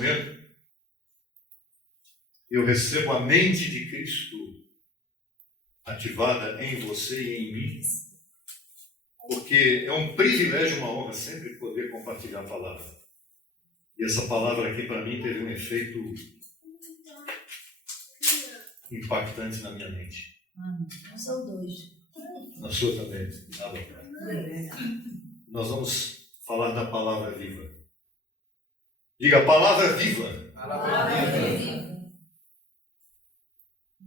momento, eu recebo a mente de Cristo ativada em você e em mim, porque é um privilégio, uma honra sempre poder compartilhar a palavra. E essa palavra aqui para mim teve um efeito impactante na minha mente. São dois. Na sua também. Tá bom. Nós vamos falar da palavra viva. Diga, palavra viva. Palavra viva.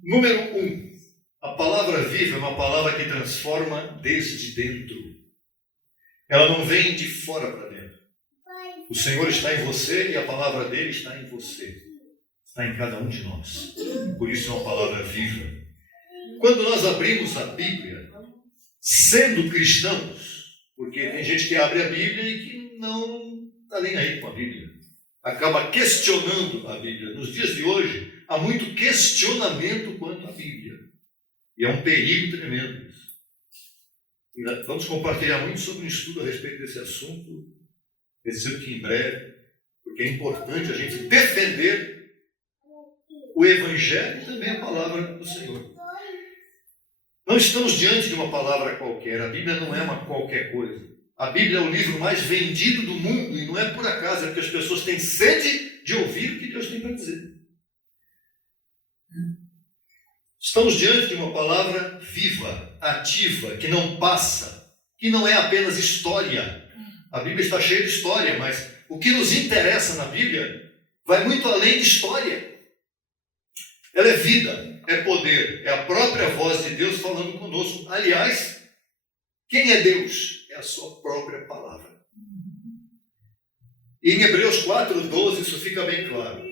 Número 1. A palavra viva é uma palavra que transforma desde dentro. Ela não vem de fora para dentro. O Senhor está em você e a palavra dele está em você. Está em cada um de nós. Por isso é uma palavra viva. Quando nós abrimos a Bíblia, sendo cristãos, porque tem gente que abre a Bíblia e que não está nem aí com a Bíblia, acaba questionando a Bíblia. Nos dias de hoje, há muito questionamento quanto à Bíblia. E é um perigo tremendo isso. E vamos compartilhar muito sobre um estudo a respeito desse assunto, recebo que em breve, porque é importante a gente defender o Evangelho e também a palavra do Senhor. Não estamos diante de uma palavra qualquer. A Bíblia não é uma qualquer coisa. A Bíblia é o livro mais vendido do mundo e não é por acaso, é porque as pessoas têm sede de ouvir o que Deus tem para dizer. Estamos diante de uma palavra viva, ativa, que não passa, que não é apenas história. A Bíblia está cheia de história, mas o que nos interessa na Bíblia vai muito além de história. Ela é vida, é poder, é a própria voz de Deus falando conosco. Aliás, quem é Deus? É a sua própria palavra. E em Hebreus 4:12 isso fica bem claro.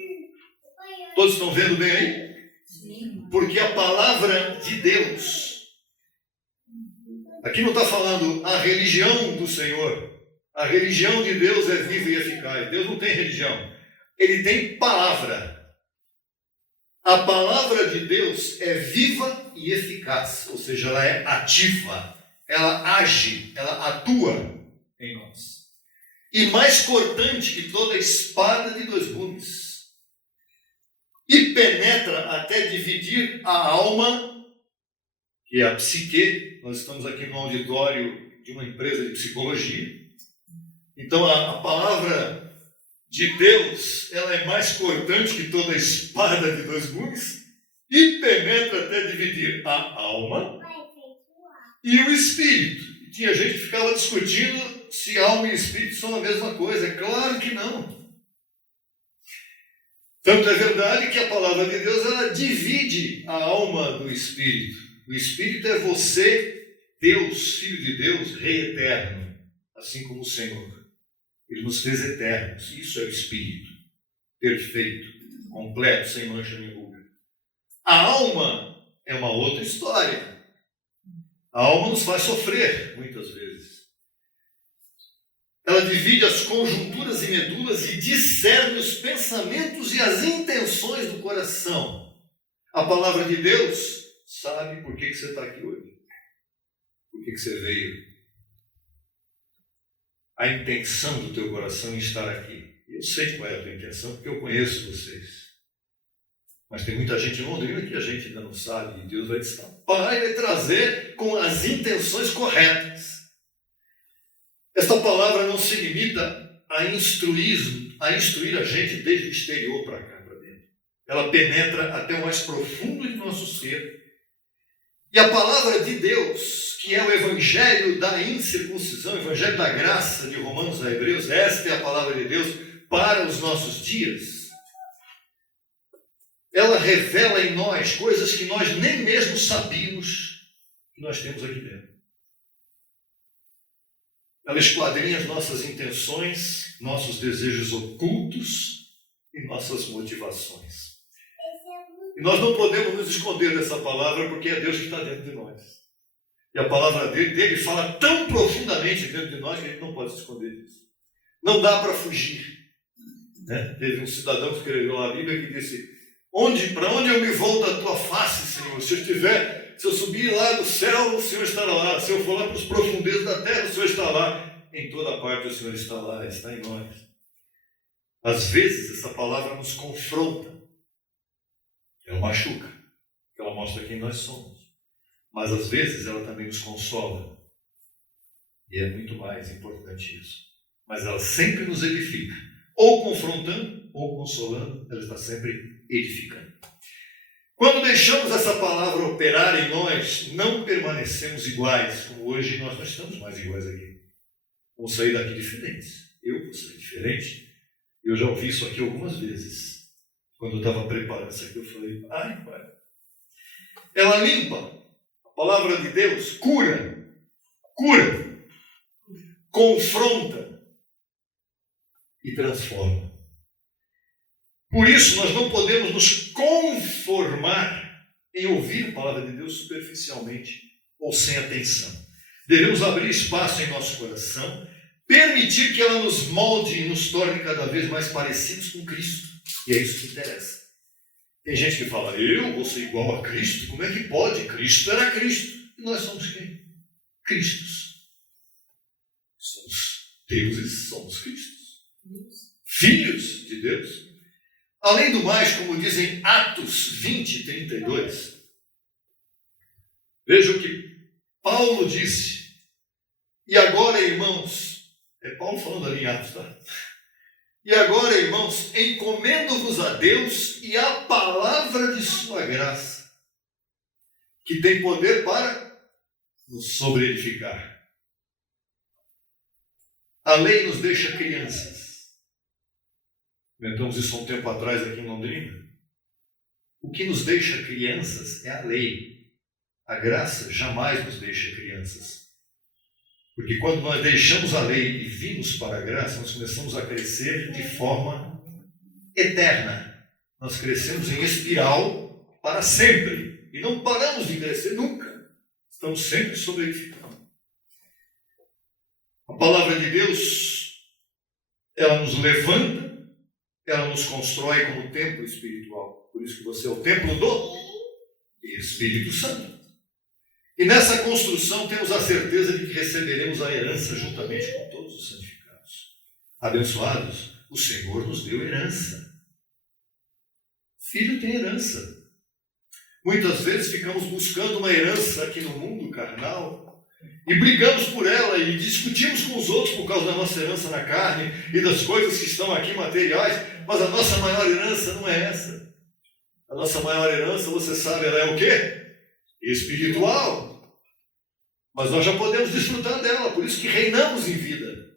Todos estão vendo bem aí? Sim. Porque a palavra de Deus, aqui não está falando a religião do Senhor. A religião de Deus é viva e eficaz. Deus não tem religião. Ele tem palavra. A palavra de Deus é viva e eficaz, ou seja, ela é ativa, ela age, ela atua em nós. E mais cortante que toda espada de dois gumes. E penetra até dividir a alma, que é a psique. Nós estamos aqui no auditório de uma empresa de psicologia. Então a palavra de Deus, ela é mais cortante que toda espada de dois gumes e penetra até dividir a alma e o espírito. E tinha gente que ficava discutindo se alma e espírito são a mesma coisa. É claro que não. Tanto é verdade que a palavra de Deus, ela divide a alma do espírito. O espírito é você, Deus, Filho de Deus, Rei eterno, assim como o Senhor. Ele nos fez eternos. Isso é o Espírito. Perfeito, completo, sem mancha nem ruga. A alma é uma outra história. A alma nos faz sofrer, muitas vezes. Ela divide as conjunturas e medulas e discerne os pensamentos e as intenções do coração. A palavra de Deus sabe por que você está aqui hoje. Por que você veio. A intenção do teu coração em estar aqui. Eu sei qual é a tua intenção, porque eu conheço vocês. Mas tem muita gente em Londrina que a gente ainda não sabe, e Deus vai destapar e vai trazer com as intenções corretas. Esta palavra não se limita a instruir a gente desde o exterior para cá, para dentro. Ela penetra até o mais profundo de nosso ser. E a palavra de Deus, que é o evangelho da incircuncisão, o evangelho da graça de Romanos a Hebreus, esta é a palavra de Deus para os nossos dias. Ela revela em nós coisas que nós nem mesmo sabíamos que nós temos aqui dentro. Ela esquadrinha as nossas intenções, nossos desejos ocultos e nossas motivações. E nós não podemos nos esconder dessa palavra, porque é Deus que está dentro de nós. E a palavra dele fala tão profundamente dentro de nós que a gente não pode se esconder disso. Não dá para fugir. Né? Teve um cidadão que escreveu lá a Bíblia que disse: para onde eu me vou da tua face, Senhor? Se eu subir lá do céu, o Senhor estará lá. Se eu for lá para os profundezas da terra, o Senhor está lá. Em toda parte o Senhor está lá, está em nós. Às vezes essa palavra nos confronta, ela machuca, ela mostra quem nós somos. Mas às vezes ela também nos consola. E é muito mais importante isso. Mas ela sempre nos edifica. Ou confrontando, ou consolando, ela está sempre edificando. Quando deixamos essa palavra operar em nós, não permanecemos iguais, como hoje nós não estamos mais iguais aqui. Vamos sair daqui diferentes. Eu vou sair diferente. Eu já ouvi isso aqui algumas vezes. Quando eu estava preparando isso aqui, eu falei, ai, pai. Ela limpa. A palavra de Deus cura, confronta e transforma. Por isso, nós não podemos nos conformar em ouvir a palavra de Deus superficialmente ou sem atenção. Devemos abrir espaço em nosso coração, permitir que ela nos molde e nos torne cada vez mais parecidos com Cristo. E é isso que interessa. Tem gente que fala, eu vou ser igual a Cristo? Como é que pode? Cristo era Cristo. E nós somos quem? Cristos. Somos deuses, somos Cristos. Filhos de Deus. Além do mais, como dizem Atos 20, 32, veja o que Paulo disse. E agora, irmãos, é Paulo falando ali em Atos, tá? E agora, irmãos, encomendo-vos a Deus e à palavra de sua graça, que tem poder para nos sobreedificar. A lei nos deixa crianças. Comentamos isso há um tempo atrás aqui em Londrina. O que nos deixa crianças é a lei. A graça jamais nos deixa crianças. Porque quando nós deixamos a lei e vimos para a graça, nós começamos a crescer de forma eterna. Nós crescemos em espiral para sempre. E não paramos de crescer nunca. Estamos sempre sobreedificando. A palavra de Deus, ela nos levanta, ela nos constrói como templo espiritual. Por isso que você é o templo do Espírito Santo. E nessa construção temos a certeza de que receberemos a herança juntamente com todos os santificados. Abençoados, o Senhor nos deu herança. Filho tem herança. Muitas vezes ficamos buscando uma herança aqui no mundo carnal e brigamos por ela e discutimos com os outros por causa da nossa herança na carne e das coisas que estão aqui materiais, mas a nossa maior herança não é essa. A nossa maior herança, você sabe, ela é o quê? Espiritual. Mas nós já podemos desfrutar dela, por isso que reinamos em vida.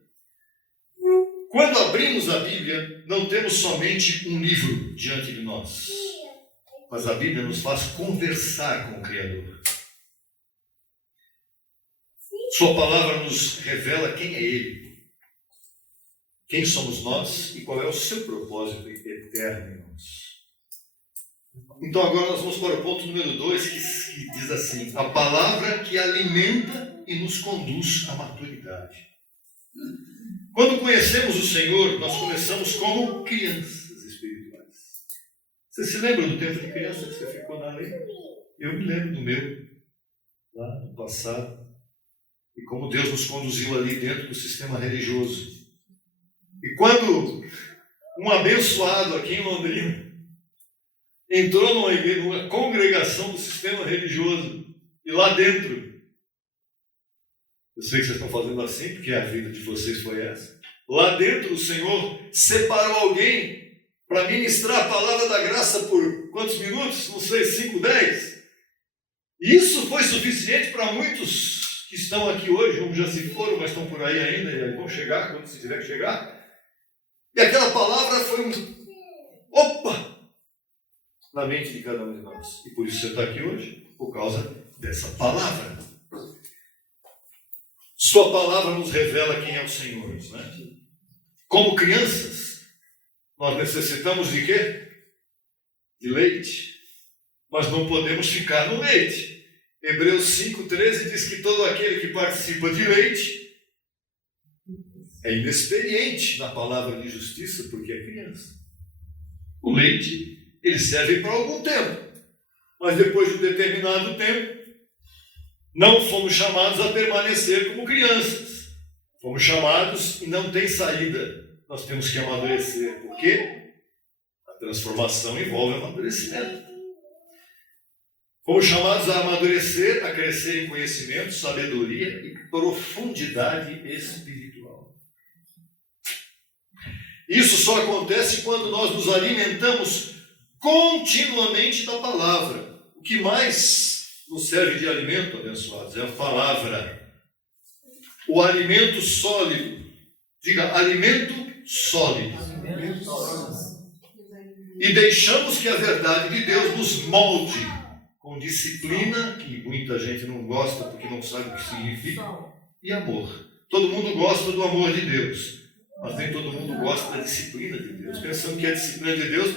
Quando abrimos a Bíblia, não temos somente um livro diante de nós, mas a Bíblia nos faz conversar com o Criador. Sua palavra nos revela quem é Ele, quem somos nós e qual é o seu propósito eterno em nós. Então agora nós vamos para o ponto número 2, que diz assim: a palavra que alimenta e nos conduz à maturidade. Quando conhecemos o Senhor, nós começamos como crianças espirituais. Você se lembra do tempo de criança que você ficou na lei? Eu me lembro do meu, lá no passado. E como Deus nos conduziu ali dentro do sistema religioso. E quando um abençoado aqui em Londrina entrou numa igreja, numa congregação do sistema religioso, e lá dentro, eu sei que vocês estão fazendo assim, porque a vida de vocês foi essa, lá dentro o Senhor separou alguém para ministrar a palavra da graça por quantos minutos? Não sei, 5, 10? E isso foi suficiente para muitos que estão aqui hoje, uns já se foram, mas estão por aí ainda, e vão chegar quando se tiver que chegar. E aquela palavra foi opa! Na mente de cada um de nós. E por isso você está aqui hoje, por causa dessa palavra. Sua palavra nos revela quem é o Senhor. Né? Como crianças, nós necessitamos de quê? De leite. Mas não podemos ficar no leite. Hebreus 5,13 diz que todo aquele que participa de leite é inexperiente na palavra de justiça, porque é criança. O leite, ele serve para algum tempo, mas depois de um determinado tempo, não fomos chamados a permanecer como crianças. Fomos chamados e não tem saída. nós temos que amadurecer. Por quê? A transformação envolve amadurecimento. Fomos chamados a amadurecer, a crescer em conhecimento, sabedoria e profundidade espiritual. Isso só acontece quando nós nos alimentamos continuamente da palavra. O que mais nos serve de alimento, abençoados, é a palavra. O alimento sólido. Diga, alimento sólido. E deixamos que a verdade de Deus nos molde com disciplina, que muita gente não gosta porque não sabe o que significa, e amor. Todo mundo gosta do amor de Deus, mas nem todo mundo gosta da disciplina de Deus. Pensando que a disciplina de Deus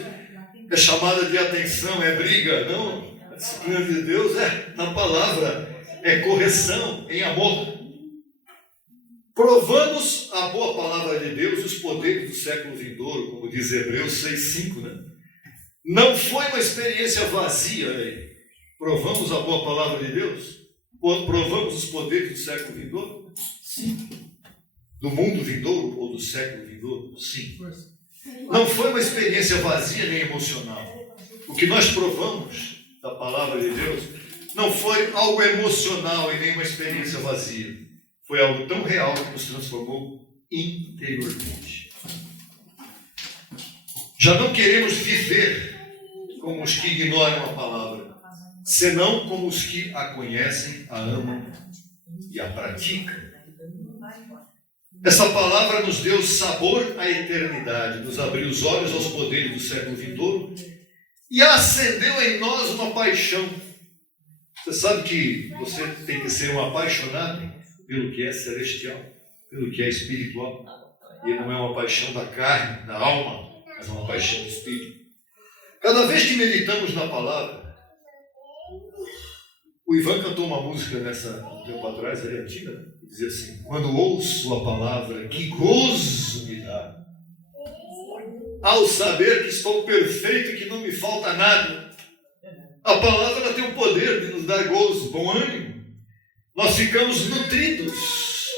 é chamada de atenção, é briga. Não, a disciplina de Deus é na palavra, é correção, em amor. Provamos a boa palavra de Deus e os poderes do século vindouro, como diz Hebreus 6,5, né? Não foi uma experiência vazia, né? Provamos a boa palavra de Deus? Provamos os poderes do século vindouro? Sim. Do mundo vindouro ou do século vindouro? Sim. Não foi uma experiência vazia nem emocional. O que nós provamos da palavra de Deus não foi algo emocional e nem uma experiência vazia. Foi algo tão real que nos transformou interiormente. Já não queremos viver como os que ignoram a palavra, senão como os que a conhecem, a amam e a praticam. Essa palavra nos deu sabor à eternidade, nos abriu os olhos aos poderes do século vindouro e acendeu em nós uma paixão. Você sabe que você tem que ser um apaixonado pelo que é celestial, pelo que é espiritual. E não é uma paixão da carne, da alma, mas é uma paixão do espírito. Cada vez que meditamos na palavra, o Ivan cantou uma música um tempo atrás, é antiga, né? Dizia assim: quando ouço a palavra, que gozo me dá, ao saber que estou perfeito e que não me falta nada. A palavra ela tem o poder de nos dar gozo, bom ânimo. Nós ficamos nutridos,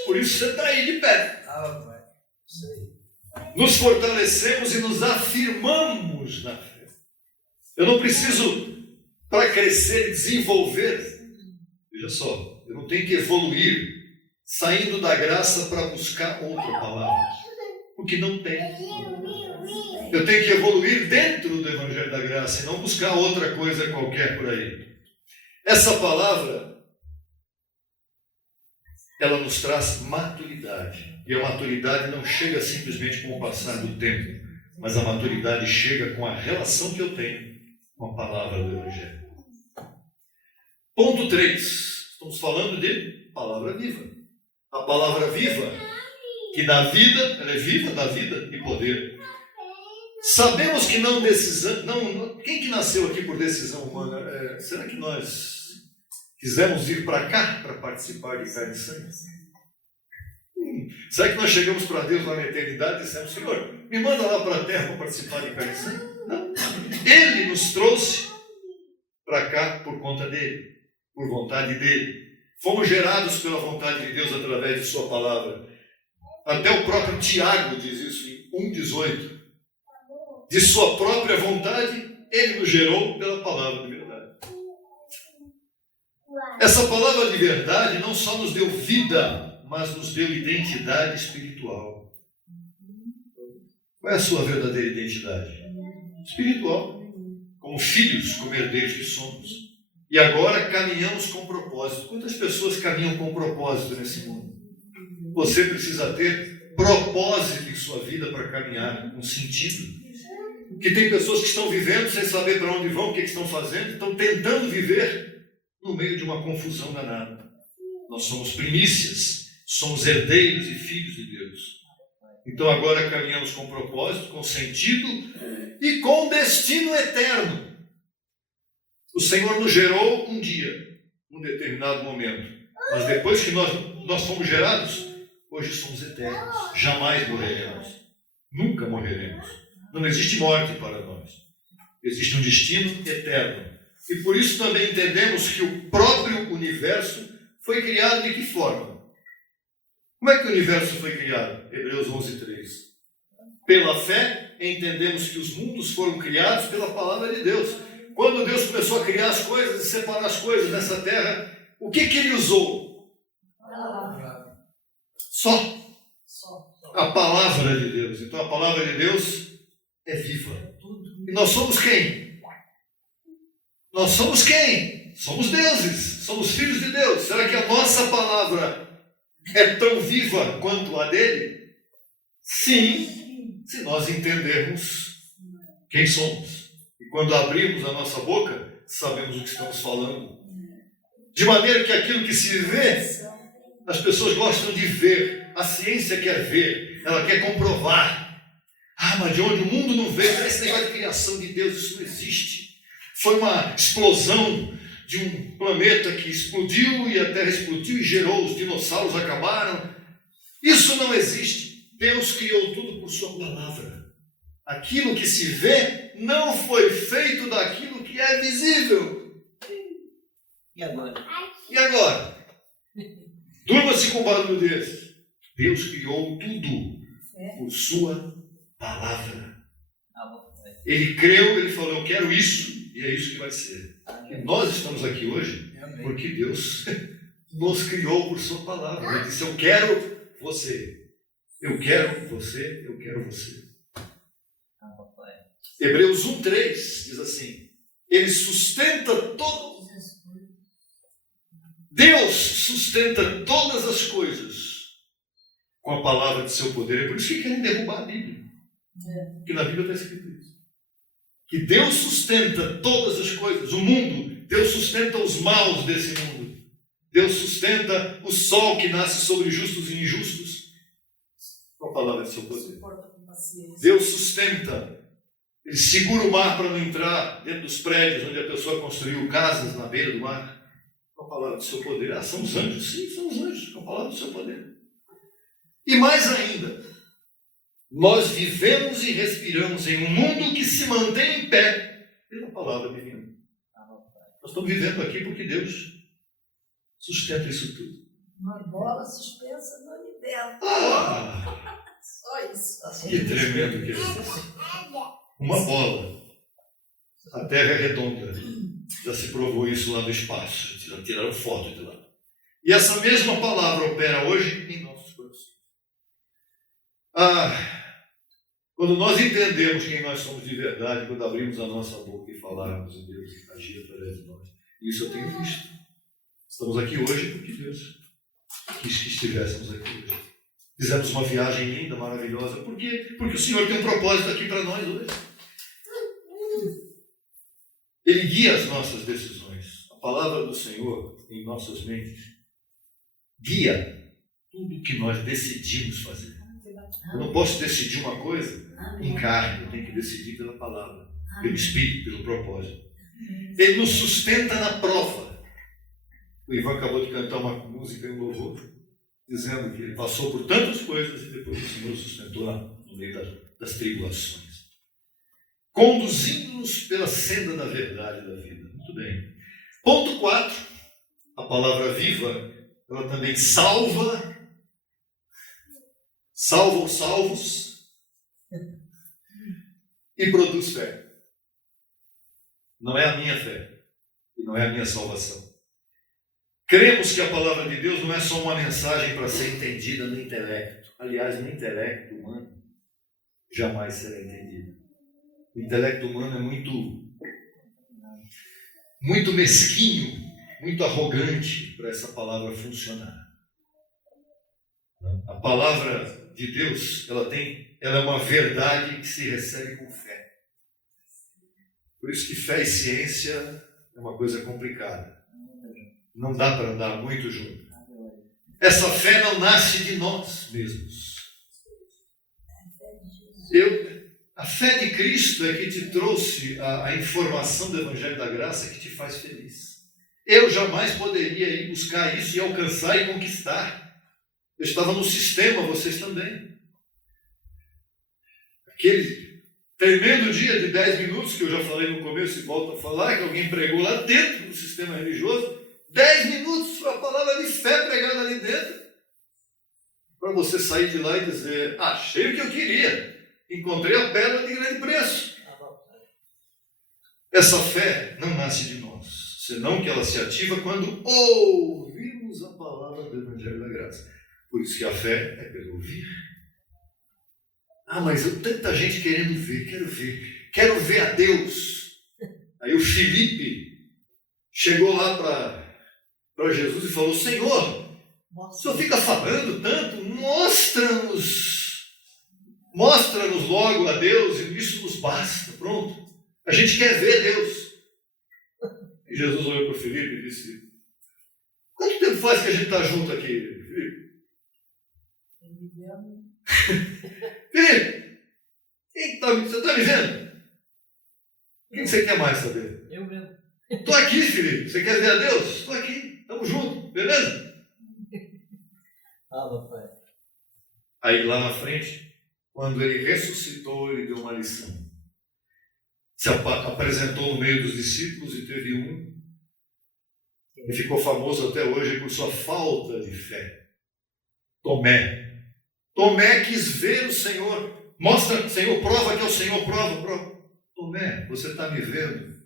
por isso você está aí de pé. Nos fortalecemos e nos afirmamos na fé. Eu não preciso, para crescer e desenvolver, veja só, eu não tenho que evoluir saindo da graça para buscar outra palavra, porque não tem. Eu tenho que evoluir dentro do Evangelho da Graça e não buscar outra coisa qualquer por aí. Essa palavra, ela nos traz maturidade. E a maturidade não chega simplesmente com o passar do tempo, mas a maturidade chega com a relação que eu tenho com a palavra do Evangelho. Ponto 3. Estamos falando de palavra viva. A palavra viva, que dá vida, ela é viva, dá vida e poder. Sabemos que não decisão... Quem que nasceu aqui por decisão humana? Será que nós quisemos ir para cá para participar de carne e sangue? Será que nós chegamos para Deus lá na eternidade e dissemos: Senhor, me manda lá para a terra para participar de carne e sangue? Não. Ele nos trouxe para cá por conta dele, por vontade dele. Fomos gerados pela vontade de Deus através de sua palavra. Até o próprio Tiago diz isso em 1,18. De sua própria vontade, ele nos gerou pela palavra de verdade. Essa palavra de verdade não só nos deu vida, mas nos deu identidade espiritual. Qual é a sua verdadeira identidade? Espiritual. Como filhos, como herdeiros que somos. E agora caminhamos com propósito. Quantas pessoas caminham com propósito nesse mundo? Você precisa ter propósito em sua vida para caminhar, com sentido. Que tem pessoas que estão vivendo sem saber para onde vão, o que estão fazendo, estão tentando viver no meio de uma confusão danada. Nós somos primícias, somos herdeiros e filhos de Deus. Então agora caminhamos com propósito, com sentido e com destino eterno. O Senhor nos gerou um dia, num determinado momento. Mas depois que nós fomos gerados, hoje somos eternos. Jamais morreremos. Nunca morreremos. Não existe morte para nós. Existe um destino eterno. E por isso também entendemos que o próprio universo foi criado de que forma? Como é que o universo foi criado? Hebreus 11:3. Pela fé, entendemos que os mundos foram criados pela palavra de Deus. Quando Deus começou a criar as coisas e separar as coisas nessa terra, o que ele usou? Só a palavra de Deus. Então a palavra de Deus é viva. E nós somos quem? Nós somos quem? Somos deuses, somos filhos de Deus. Será que a nossa palavra é tão viva quanto a dele? Sim, se nós entendermos quem somos. E quando abrimos a nossa boca, sabemos o que estamos falando. De maneira que aquilo que se vê, as pessoas gostam de ver. A ciência quer ver, ela quer comprovar. Ah, mas de onde o mundo não veio, esse negócio de criação de Deus, isso não existe. Foi uma explosão de um planeta que explodiu e a Terra explodiu e gerou, os dinossauros acabaram. Isso não existe. Deus criou tudo por sua palavra. Aquilo que se vê não foi feito daquilo que é visível. E agora? E agora? Durma-se com um barulho desse. Deus criou tudo por sua palavra. Ele creu, ele falou, eu quero isso, e é isso que vai ser. E nós estamos aqui hoje porque Deus nos criou por sua palavra. Ele disse, eu quero você. Eu quero você, eu quero você. Hebreus 1:3 diz assim, ele sustenta todo. Deus sustenta todas as coisas com a palavra de seu poder. É por isso que querem derrubar a Bíblia. Porque na Bíblia está escrito isso. Que Deus sustenta todas as coisas. O mundo, Deus sustenta os maus desse mundo. Deus sustenta o sol que nasce sobre justos e injustos com a palavra de seu poder. Deus sustenta. Ele segura o mar para não entrar dentro dos prédios onde a pessoa construiu casas na beira do mar. Com a palavra do seu poder. Ah, são os anjos? Sim, são os anjos, com a palavra do seu poder. E mais ainda, nós vivemos e respiramos em um mundo que se mantém em pé pela palavra divina. Nós estamos vivendo aqui porque Deus sustenta isso tudo. Uma bola suspensa no universo. Só isso. Que tremendo que é isso. Uma bola. A Terra é redonda. Já se provou isso lá no espaço. Já tiraram foto de lá. E essa mesma palavra opera hoje em nossos corações. Quando nós entendemos quem nós somos de verdade, quando abrimos a nossa boca e falarmos em Deus que agir através de nós. Isso eu tenho visto. Estamos aqui hoje porque Deus quis que estivéssemos aqui hoje. Fizemos uma viagem linda, maravilhosa. Por quê? Porque o Senhor tem um propósito aqui para nós hoje. Ele guia as nossas decisões. A palavra do Senhor em nossas mentes guia tudo que nós decidimos fazer. Eu não posso decidir uma coisa em carne, eu tenho que decidir pela palavra, pelo Espírito, pelo propósito. Ele nos sustenta na prova. O Ivan acabou de cantar uma música em louvor, dizendo que ele passou por tantas coisas e depois o Senhor sustentou no meio das tribulações. Conduzindo-nos pela senda da verdade da vida. Muito bem. Ponto 4. A palavra viva, ela também salva os salvos e produz fé. Não é a minha fé e não é a minha salvação. Cremos que a palavra de Deus não é só uma mensagem para ser entendida no intelecto. Aliás, no intelecto humano jamais será entendida. O intelecto humano é muito mesquinho, muito arrogante para essa palavra funcionar. A palavra de Deus, ela é uma verdade que se recebe com fé. Por isso que fé e ciência é uma coisa complicada. Não dá para andar muito junto. Essa fé não nasce de nós mesmos. A fé de Cristo é que te trouxe a informação do Evangelho da Graça que te faz feliz. Eu jamais poderia ir buscar isso e alcançar e conquistar. Eu estava no sistema, vocês também. Aquele tremendo dia de 10 minutos que eu já falei no começo e volto a falar, que alguém pregou lá dentro do sistema religioso, 10 minutos para a palavra de fé pregada ali dentro, para você sair de lá e dizer, achei o que eu queria, encontrei a pérola de grande preço. Essa fé não nasce de nós, senão que ela se ativa quando ouvimos a palavra do Evangelho da Graça. Por isso que a fé é pelo ouvir. Ah, mas tanta gente querendo ver, quero ver a Deus. Aí o Filipe chegou lá para Jesus e falou: Senhor, o Senhor fica falando tanto, mostra-nos logo a Deus e isso nos basta, pronto. A gente quer ver Deus. E Jesus olhou para o Filipe e disse: quanto tempo faz que a gente está junto aqui, Filipe? Filipe, você está me vendo? O que você quer mais saber? Eu mesmo. Estou aqui, Filipe. Você quer ver a Deus? Estou aqui. Estamos juntos. Beleza? Papai. Aí lá na frente, quando ele ressuscitou, ele deu uma lição. Se apresentou no meio dos discípulos e teve um que ficou famoso até hoje por sua falta de fé. Tomé. Tomé quis ver o Senhor. Mostra, Senhor, prova que é o Senhor, prova. Tomé, você está me vendo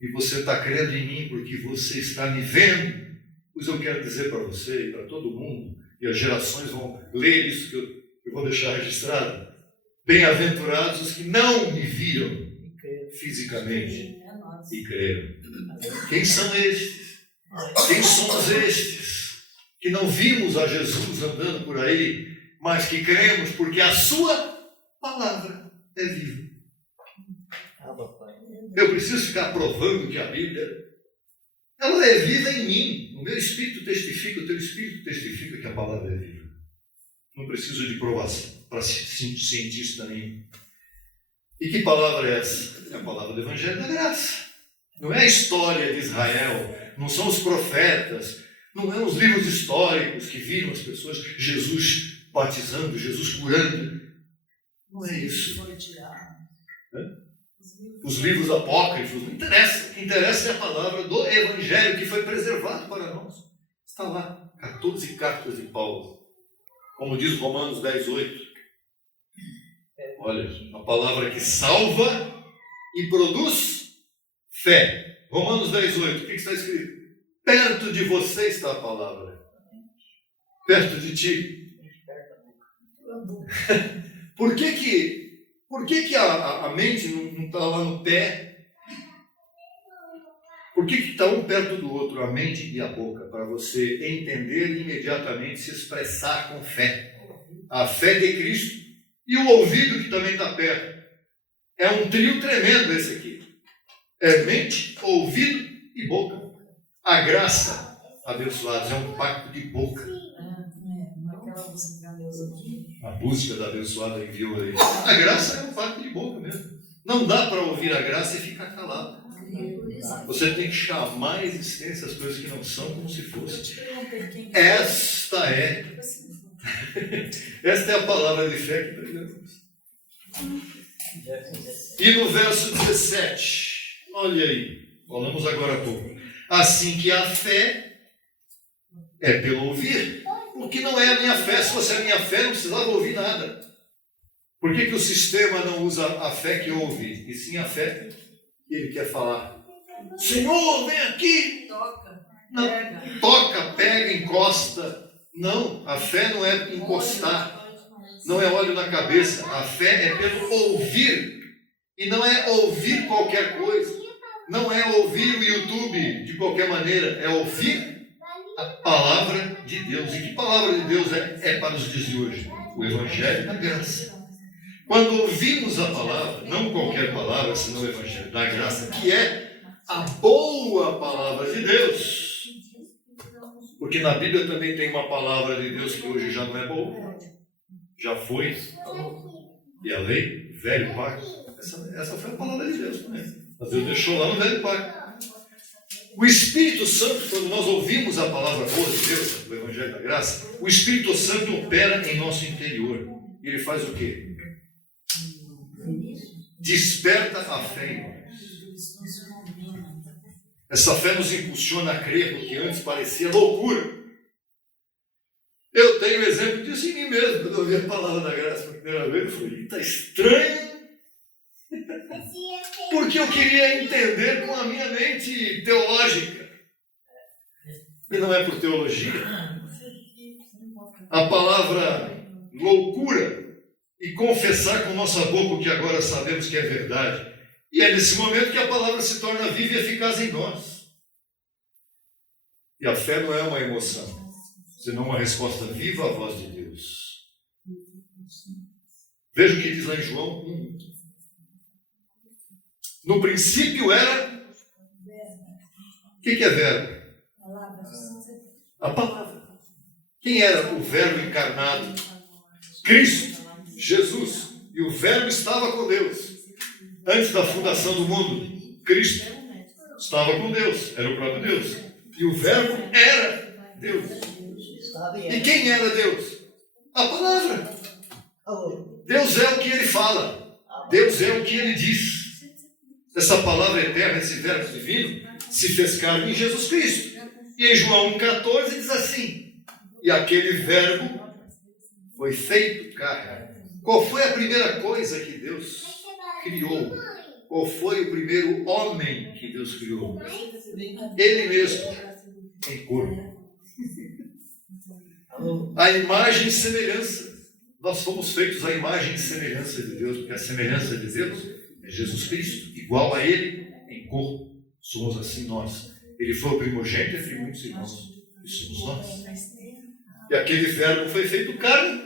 e você está crendo em mim porque você está me vendo. Pois eu quero dizer para você e para todo mundo, e as gerações vão ler isso que eu vou deixar registrado. Bem-aventurados os que não me viram fisicamente e creram. Quem são estes? Quem somos estes que não vimos a Jesus andando por aí, mas que cremos porque a sua palavra é viva? Eu preciso ficar provando que a Bíblia, ela é viva em mim. O meu espírito testifica, o teu espírito testifica que a palavra é viva. Não preciso de provação para cientista nenhum. E que palavra é essa? É a palavra do Evangelho da Graça. Não é a história de Israel, não são os profetas, não é os livros históricos que viram as pessoas, Jesus batizando, Jesus curando. Não é isso. Os livros apócrifos, não interessa. O que interessa é a palavra do Evangelho que foi preservado para nós. Está lá, 14 cartas de Paulo. Como diz Romanos 10:8. Olha, a palavra que salva e produz fé. Romanos 10:8, o que está escrito? Perto de você está a palavra. Perto de ti. Por que a mente não está lá no pé? Por que está um perto do outro, a mente e a boca? Para você entender e imediatamente se expressar com fé. A fé de Cristo e o ouvido que também está perto. É um trio tremendo esse aqui. É mente, ouvido e boca. A graça, abençoados, é um pacto de boca. A música da abençoada enviou aí. A graça é um pacto de boca mesmo. Não dá para ouvir a graça e ficar calado. Você tem que chamar a existência as coisas que não são como se fossem. Esta é a palavra de fé que pregamos. E no verso 17, olha aí, falamos agora há pouco. Assim que a fé é pelo ouvir, porque não é a minha fé. Se fosse a minha fé, não precisava ouvir nada. Por que o sistema não usa a fé que ouve, e sim a fé que ele quer falar? Senhor, vem aqui! Toca, pega, encosta. Não, a fé não é encostar, não é óleo na cabeça. A fé é pelo ouvir. E não é ouvir qualquer coisa. Não é ouvir o YouTube de qualquer maneira. É ouvir a palavra de Deus. E que palavra de Deus é para os dias de hoje? O Evangelho da Graça. Quando ouvimos a palavra, não qualquer palavra, senão o Evangelho da Graça, que é a boa palavra de Deus. Porque na Bíblia também tem uma palavra de Deus que hoje já não é boa. Já foi. E a lei, velho pacto. Essa foi a palavra de Deus também. Mas Deus deixou lá no velho pacto. O Espírito Santo, quando nós ouvimos a palavra boa de Deus, o Evangelho da Graça, o Espírito Santo opera em nosso interior. E ele faz o quê? Desperta a fé em nós. Essa fé nos impulsiona a crer no que antes parecia loucura. Eu tenho exemplo disso em mim mesmo. Quando eu ouvi a palavra da graça pela primeira vez, eu falei, está estranho. Porque eu queria entender com a minha mente teológica. E não é por teologia. A palavra loucura e confessar com nossa boca o que agora sabemos que é verdade. E é nesse momento que a palavra se torna viva e eficaz em nós. E a fé não é uma emoção, senão uma resposta viva à voz de Deus. Veja o que diz lá em João 1. No princípio era... O que é verbo? A palavra. Quem era o verbo encarnado? Cristo, Jesus. E o verbo estava com Deus. Antes da fundação do mundo, Cristo estava com Deus. Era o próprio Deus. E o verbo era Deus. E quem era Deus? A palavra. Deus é o que ele fala. Deus é o que ele diz. Essa palavra eterna, esse verbo divino, se fez carne em Jesus Cristo. E em João 1,14 diz assim: e aquele verbo foi feito carne. Qual foi a primeira coisa que Deus criou? Qual foi o primeiro homem que Deus criou? Ele mesmo, em corpo. A imagem e semelhança. Nós fomos feitos à imagem e semelhança de Deus, porque a semelhança de Deus é Jesus Cristo, igual a Ele em corpo. Somos assim nós. Ele foi o primogênito entre muitos irmãos, e somos nós. E aquele verbo foi feito carne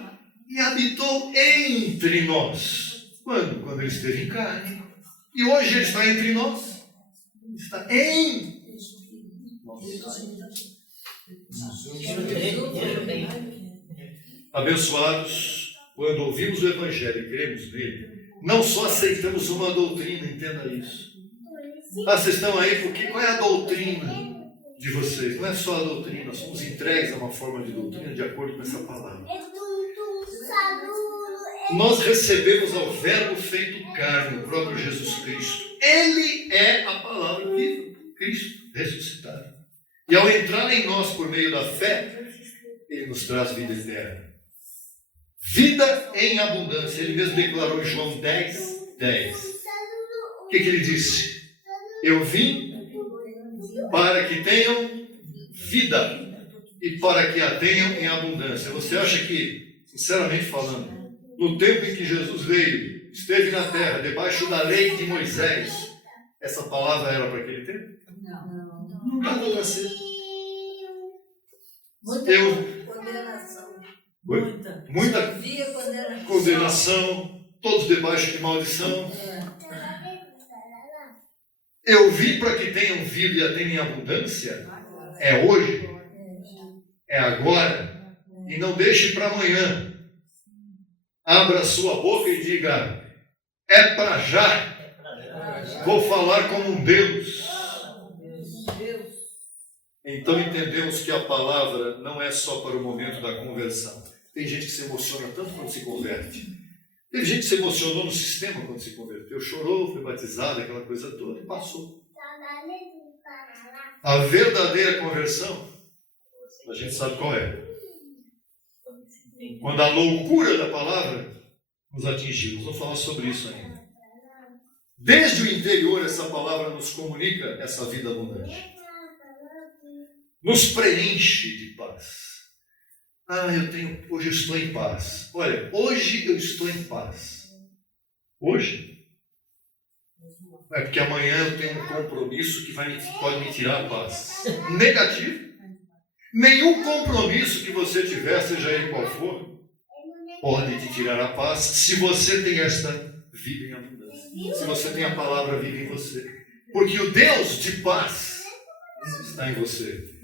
e habitou entre nós. Quando? Quando ele esteve em carne. E hoje ele está entre nós. Ele está em nós. Abençoados, quando ouvimos o Evangelho e cremos nele, não só aceitamos uma doutrina, entenda isso. Vocês estão aí porque qual é a doutrina de vocês? Não é só a doutrina, nós somos entregues a uma forma de doutrina de acordo com essa palavra. Nós recebemos ao verbo feito carne, o próprio Jesus Cristo. Ele é a palavra viva, Cristo ressuscitado. E ao entrar em nós por meio da fé, ele nos traz vida eterna. Vida em abundância. Ele mesmo declarou em João 10:10. O que ele disse? Eu vim para que tenham vida e para que a tenham em abundância. Você acha que, sinceramente falando, no tempo em que Jesus veio, esteve na terra, debaixo da lei de Moisés, essa palavra era para aquele tempo? Não dava para ser. Muita condenação, todos debaixo de maldição. Eu vim para que tenham vida e a tenham em abundância. É hoje, é agora, e não deixe para amanhã. Abra a sua boca e diga: é para já. Vou falar como um Deus. Então entendemos que a palavra não é só para o momento da conversão. Tem gente que se emociona tanto quando se converte. Teve gente que se emocionou no sistema quando se converteu. Chorou, foi batizado, aquela coisa toda, e passou. A verdadeira conversão, a gente sabe qual é. Quando a loucura da palavra nos atingiu. Nós vamos falar sobre isso ainda. Desde o interior, essa palavra nos comunica essa vida abundante. Nos preenche de paz. Hoje eu estou em paz. Olha, hoje eu estou em paz. Hoje? É porque amanhã eu tenho um compromisso que pode me tirar a paz. Negativo. Nenhum compromisso que você tiver, seja ele qual for, pode te tirar a paz se você tem esta vida em abundância. Se você tem a palavra viva em você. Porque o Deus de paz está em você.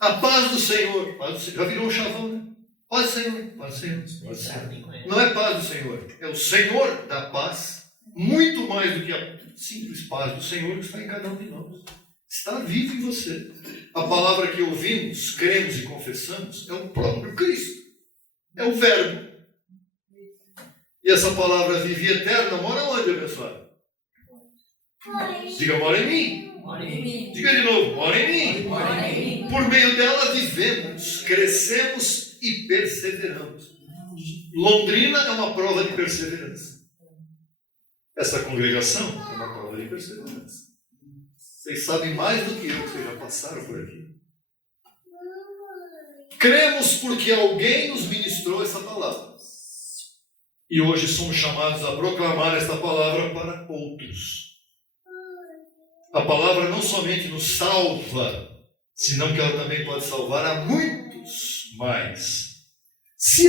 A paz do Senhor. Já virou um chavão, né? Paz do Senhor. Paz do Senhor. Paz do Senhor. Não é paz do Senhor. É o Senhor da paz. Muito mais do que a simples paz do Senhor que está em cada um de nós. Está vivo em você. A palavra que ouvimos, cremos e confessamos é o próprio Cristo. É o Verbo. E essa palavra viva e eterna mora onde, abençoado? Diga, mora em mim. Diga de novo, mora em mim. Por meio dela vivemos, crescemos e perseveramos. Londrina é uma prova de perseverança. Essa congregação é uma prova de perseverança. Vocês sabem mais do que eu, que vocês já passaram por aqui. Cremos porque alguém nos ministrou essa palavra. E hoje somos chamados a proclamar esta palavra para outros. A palavra não somente nos salva, senão que ela também pode salvar a muitos mais. Se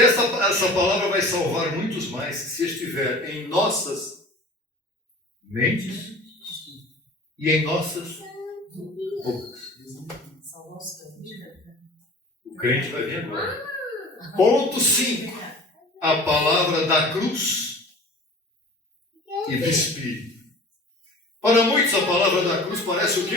essa palavra vai salvar muitos mais, se estiver em nossas mentes e em nossas bocas. O crente vai vir agora. Ponto 5. A palavra da cruz e do Espírito. Para muitos a palavra da cruz parece o quê?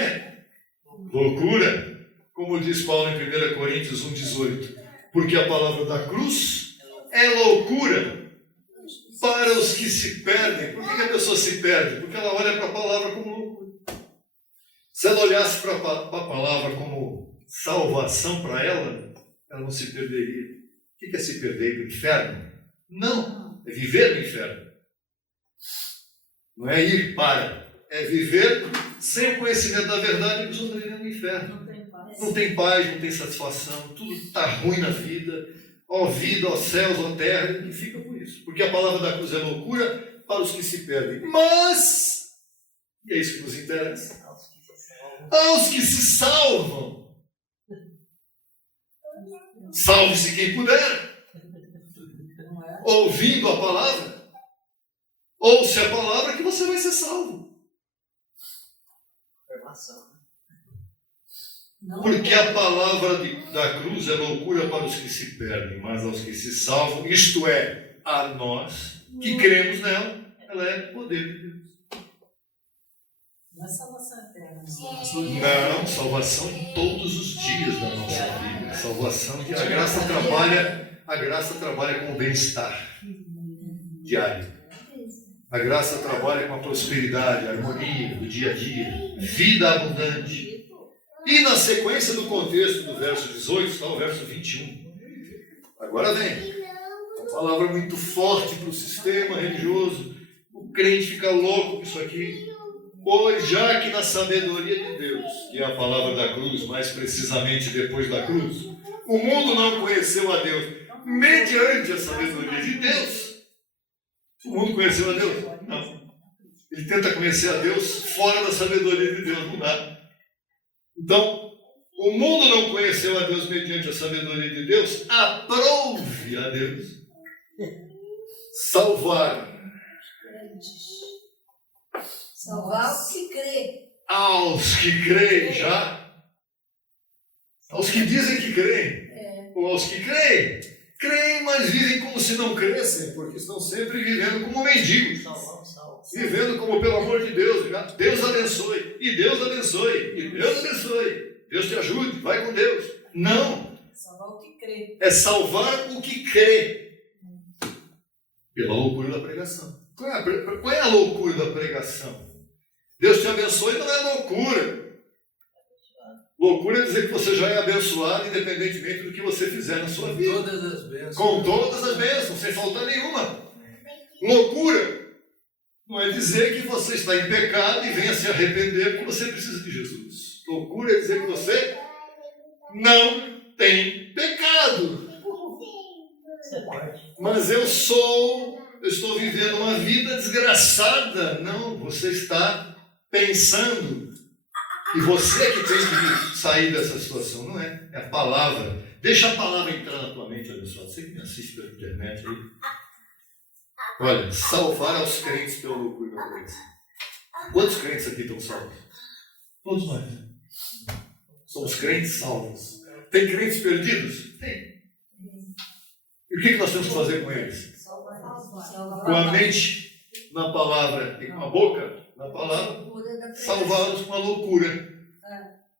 Loucura. Como diz Paulo em 1 Coríntios 1,18. Porque a palavra da cruz é loucura para os que se perdem. Por que a pessoa se perde? Porque ela olha para a palavra como loucura. Se ela olhasse para a palavra como salvação para ela, ela não se perderia. O que é se perder para o inferno? Não, é viver no inferno. Não é ir para, é viver sem o conhecimento da verdade, a pessoa está vivendo no inferno. Não tem paz, não tem satisfação, tudo está ruim na vida, ó céus, ó terra, e fica por isso. Porque a palavra da cruz é loucura para os que se perdem. Mas, e é isso que nos interessa, aos que se salvam. Salve-se quem puder, ouvindo a palavra. Ouça a palavra que você vai ser salvo. Porque a palavra da cruz é loucura para os que se perdem, mas aos que se salvam, isto é, a nós que cremos nela, ela é poder de Deus. Não é salvação eterna. Não, salvação todos os dias da nossa vida. Salvação que a graça trabalha com o bem-estar diário. A graça trabalha com a prosperidade, a harmonia do dia a dia, vida abundante. E na sequência do contexto do verso 18 está o verso 21. Agora vem. Uma palavra muito forte para o sistema religioso. O crente fica louco com isso aqui. Pois já que na sabedoria de Deus, que é a palavra da cruz, mais precisamente depois da cruz, o mundo não conheceu a Deus mediante a sabedoria de Deus. O mundo conheceu a Deus? Não. Ele tenta conhecer a Deus fora da sabedoria de Deus, não dá. Então, o mundo não conheceu a Deus mediante a sabedoria de Deus, aprove a Deus salvar Salvar o que crê. aos que creem já, aos que dizem que creem, ou aos que creem, mas vivem como se não crescem, porque estão sempre vivendo como mendigos, vivendo como pelo amor de Deus, Deus abençoe, e Deus abençoe, e Deus abençoe, Deus te ajude, vai com Deus. Não, Salvar o que crê. é salvar o que crê, pela loucura da pregação. Qual é a loucura da pregação? Deus te abençoe não é loucura. Loucura é dizer que você já é abençoado independentemente do que você fizer na sua vida. Todas as bênçãos. Com todas as bênçãos, sem falta nenhuma. Loucura não é dizer que você está em pecado e venha se arrepender porque você precisa de Jesus. Loucura é dizer que você não tem pecado. Mas eu estou vivendo uma vida desgraçada. Não, você está pensando que você que tem que sair dessa situação. Não é, é a palavra. Deixa a palavra entrar na tua mente, olha só. Você que me assiste pela internet aí. Olha, salvar aos crentes pela loucura da pregação. Quantos crentes aqui estão salvos? Todos nós. Somos crentes salvos. Tem crentes perdidos? Tem. E o que nós temos que fazer com eles? Com a mente na palavra e com a boca na palavra, salvá-los com a loucura.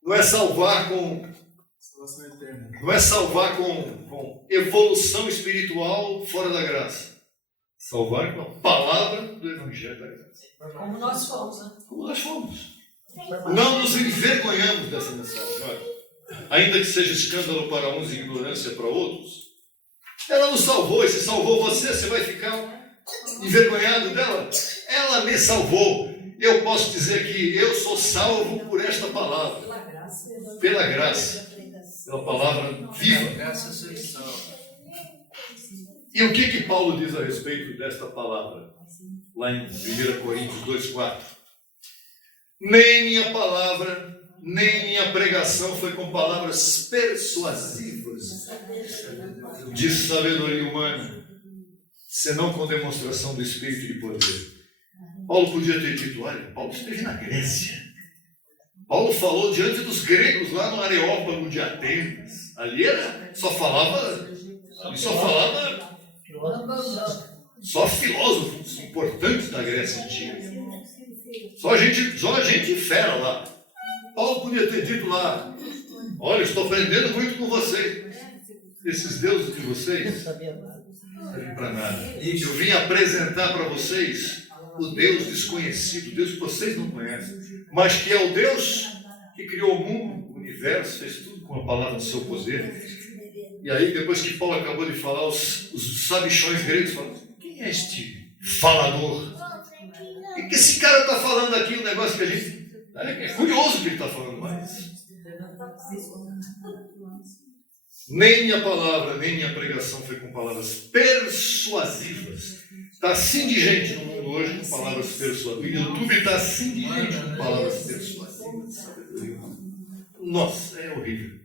Não é salvar com evolução espiritual fora da graça. Salvar com a palavra do Evangelho da graça. Como nós fomos, né? Como nós fomos. Não nos envergonhamos dessa mensagem. Olha, ainda que seja escândalo para uns e ignorância para outros. Ela nos salvou, e se salvou você vai ficar envergonhado dela? Ela me salvou. Eu posso dizer que eu sou salvo por esta palavra. Pela graça. Pela palavra viva. Graça sois salvos. E o que Paulo diz a respeito desta palavra? Lá em 1 Coríntios 2,4. Nem minha palavra, nem minha pregação foi com palavras persuasivas de sabedoria humana, senão com demonstração do Espírito e de poder. Paulo podia ter dito, olha, Paulo esteve na Grécia. Paulo falou diante dos gregos lá no Areópago de Atenas. Ali só falava só filósofos importantes da Grécia Antiga. Só gente fera lá. Paulo podia ter dito lá, olha, estou aprendendo muito com vocês. Esses deuses de vocês não servem para nada. Eu vim apresentar para vocês o Deus desconhecido, o Deus que vocês não conhecem, mas que é o Deus que criou o mundo, o universo, fez tudo com a palavra do seu poder. E aí, depois que Paulo acabou de falar, os sabichões gregos falam, quem é este falador? O que esse cara está falando aqui? Um negócio que a gente... É curioso que ele está falando mais. Nem minha palavra, nem minha pregação foi com palavras persuasivas. Está assim de gente no mundo hoje com palavras persuasivas. O YouTube está assim de gente com palavras persuasivas. Nossa, é horrível.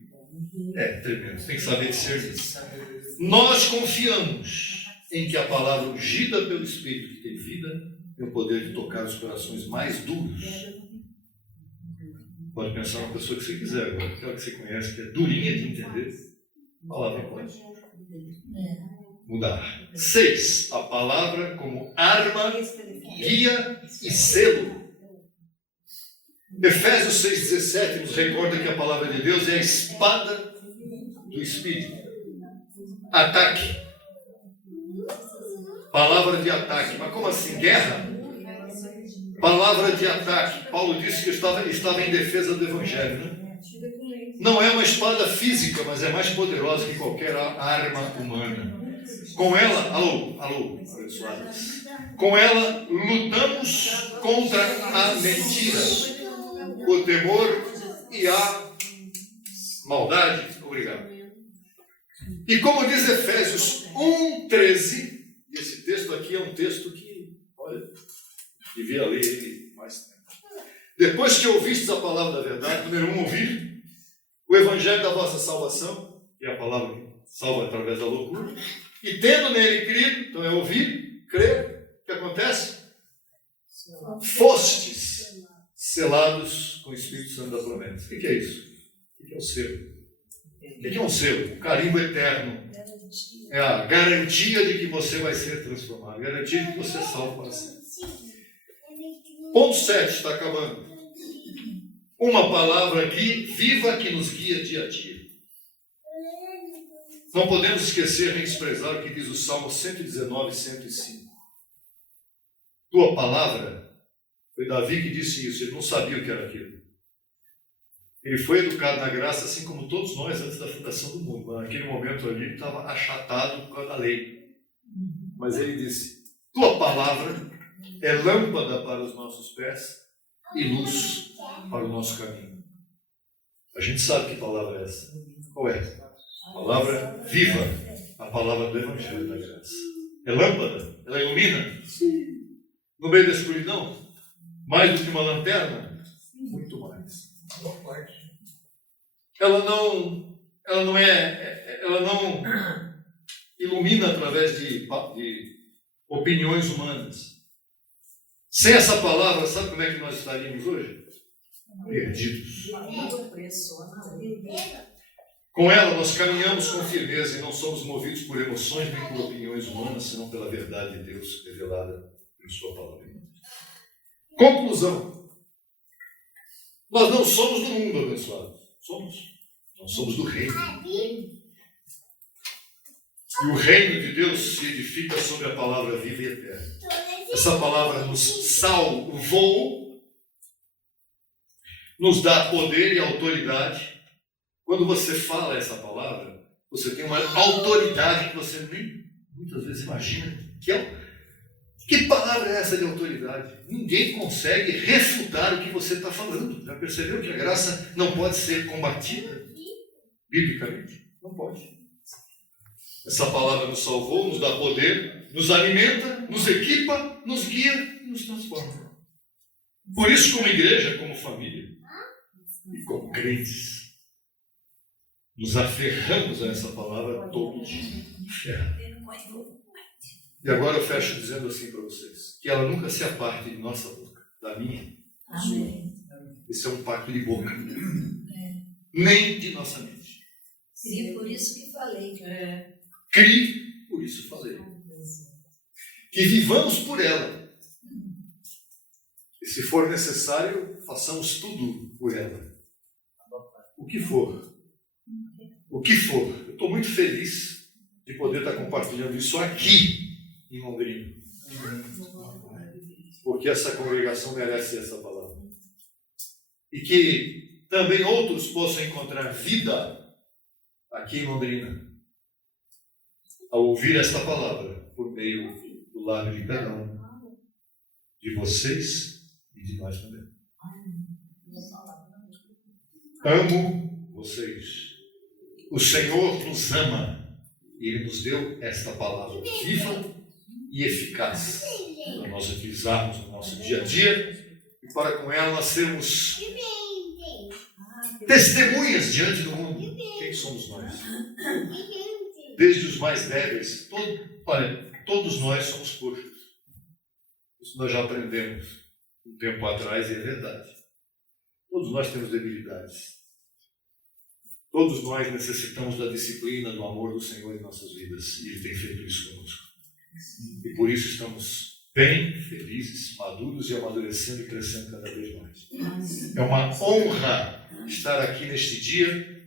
É tremendo. Tem que saber discernir. Nós confiamos em que a palavra ungida pelo Espírito que tem vida tem o poder de tocar os corações mais duros. Pode pensar numa pessoa que você quiser agora, aquela que você conhece, que é durinha de entender. A palavra pode mudar. 6. A palavra como arma, guia e selo. Efésios 6,17 nos recorda que a palavra de Deus é a espada do Espírito. Ataque. Palavra de ataque. Mas como assim? Guerra? Palavra de ataque. Paulo disse que estava em defesa do Evangelho. Né? Não é uma espada física, mas é mais poderosa que qualquer arma humana. Com ela, alô, abençoados. Com ela lutamos contra a mentira, o temor e a maldade. Obrigado. E como diz Efésios 1,13, esse texto aqui é um texto que, olha, devia ler ele mais tempo. Depois que ouvistes a palavra da verdade, número 1, ouvir o evangelho da vossa salvação, que é a palavra que salva através da loucura, e tendo nele crido, então é ouvir, crer, o que acontece? Fostes selados com o Espírito Santo da promessa. O que é isso? O que é o selo? O que é um selo? O carimbo eterno. É a garantia de que você vai ser transformado, a garantia de que você é salvo para sempre. Ponto 7, está acabando. Uma palavra aqui, viva, que nos guia dia a dia. Não podemos esquecer nem desprezar o que diz o Salmo 119, 105. Tua palavra, foi Davi que disse isso, ele não sabia o que era aquilo. Ele foi educado na graça, assim como todos nós antes da fundação do mundo. Mas naquele momento ali ele estava achatado por causa da lei. Mas ele disse, tua palavra é lâmpada para os nossos pés e luz para o nosso caminho. A gente sabe que palavra é essa. Qual é? A palavra viva, a palavra do Evangelho da graça. É lâmpada? Ela ilumina? No meio da escuridão? Mais do que uma lanterna? Muito mais. Ela não ilumina através de opiniões humanas. Sem essa palavra, sabe como é que nós estaríamos hoje? Perdidos. Com ela nós caminhamos com firmeza e não somos movidos por emoções nem por opiniões humanas, senão pela verdade de Deus revelada em sua palavra. Conclusão. Nós não somos do mundo, abençoados. Nós somos do reino. E o reino de Deus se edifica sobre a palavra viva e eterna. Essa palavra nos salvou, nos dá poder e autoridade Quando você fala essa palavra, você tem uma autoridade que você nem muitas vezes imagina. Que palavra é essa de autoridade? Ninguém consegue refutar o que você está falando. Já percebeu que a graça não pode ser combatida biblicamente? Não pode. Essa palavra nos salvou, nos dá poder, nos alimenta, nos equipa, nos guia e nos transforma. Por isso, como igreja, como família e como crentes, nos aferramos a essa palavra todo dia. E agora eu fecho dizendo assim para vocês, que ela nunca se aparte de nossa boca, da minha. Amém. Esse é um pacto de boca. Nem de nossa mente. E por isso que falei. Crie, por isso falei. Que vivamos por ela. E se for necessário, façamos tudo por ela. O que for. O que for. Eu estou muito feliz de poder estar compartilhando isso aqui em Londrina. Porque essa congregação merece essa palavra. E que também outros possam encontrar vida aqui em Londrina ao ouvir esta palavra por meio do lábio de cada um de vocês e de nós também. Amo vocês. O Senhor nos ama e Ele nos deu esta palavra viva e eficaz para nós utilizarmos no nosso dia a dia e para com ela nós sermos testemunhas diante do mundo. Quem somos nós? Desde os mais débeis, todos nós somos coxos. Isso nós já aprendemos um tempo atrás e é verdade. Todos nós temos debilidades. Todos nós necessitamos da disciplina, do amor do Senhor em nossas vidas. E Ele tem feito isso conosco. E por isso estamos bem felizes, maduros e amadurecendo e crescendo cada vez mais. É uma honra estar aqui neste dia,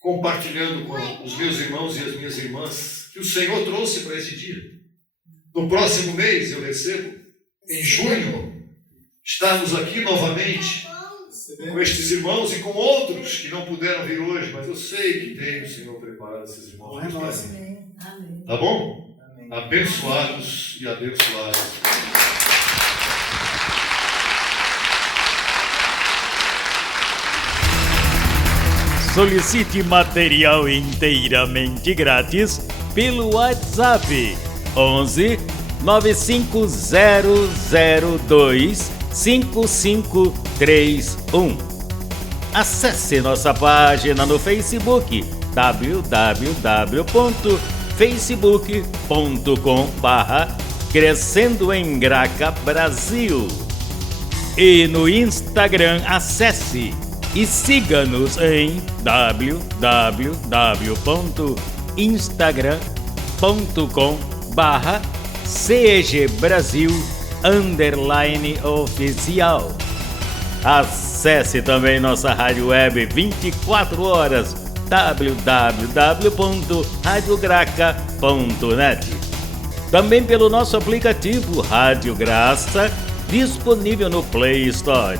compartilhando com os meus irmãos e as minhas irmãs que o Senhor trouxe para esse dia. No próximo mês eu recebo, em junho, estarmos aqui novamente com estes irmãos e com outros que não puderam vir hoje, mas eu sei que tem o Senhor preparado esses irmãos para estar aqui. Tá bom? Abençoados e abençoados. Solicite material inteiramente grátis pelo WhatsApp 11 95002 5531. Acesse nossa página no Facebook www.facebook.com/Crescendo em Graca Brasil e no Instagram acesse e siga-nos em www.instagram.com/CEGBrasil_oficial. Acesse também nossa rádio web 24 horas www.radiograca.net. Também pelo nosso aplicativo Rádio Graça, disponível no Play Store.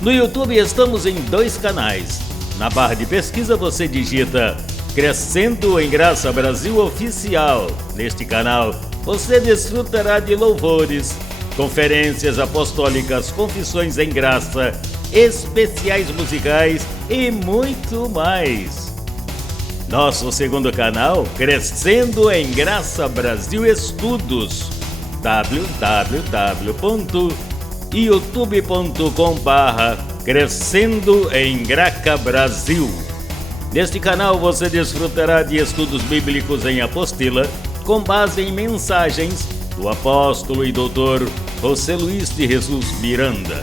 No YouTube estamos em 2 canais. Na barra de pesquisa você digita Crescendo em Graça Brasil Oficial. Neste canal você desfrutará de louvores, conferências apostólicas, confissões em graça, especiais musicais e muito mais. Nosso segundo canal, Crescendo em Graça Brasil Estudos, www.youtube.com/Crescendo em Graca Brasil. Neste canal você desfrutará de estudos bíblicos em apostila, com base em mensagens do apóstolo e doutor José Luiz de Jesus Miranda.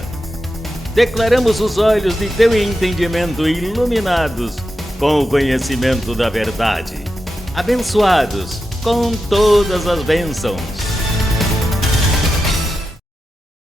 Declaramos os olhos de teu entendimento iluminados com o conhecimento da verdade, abençoados com todas as bênçãos.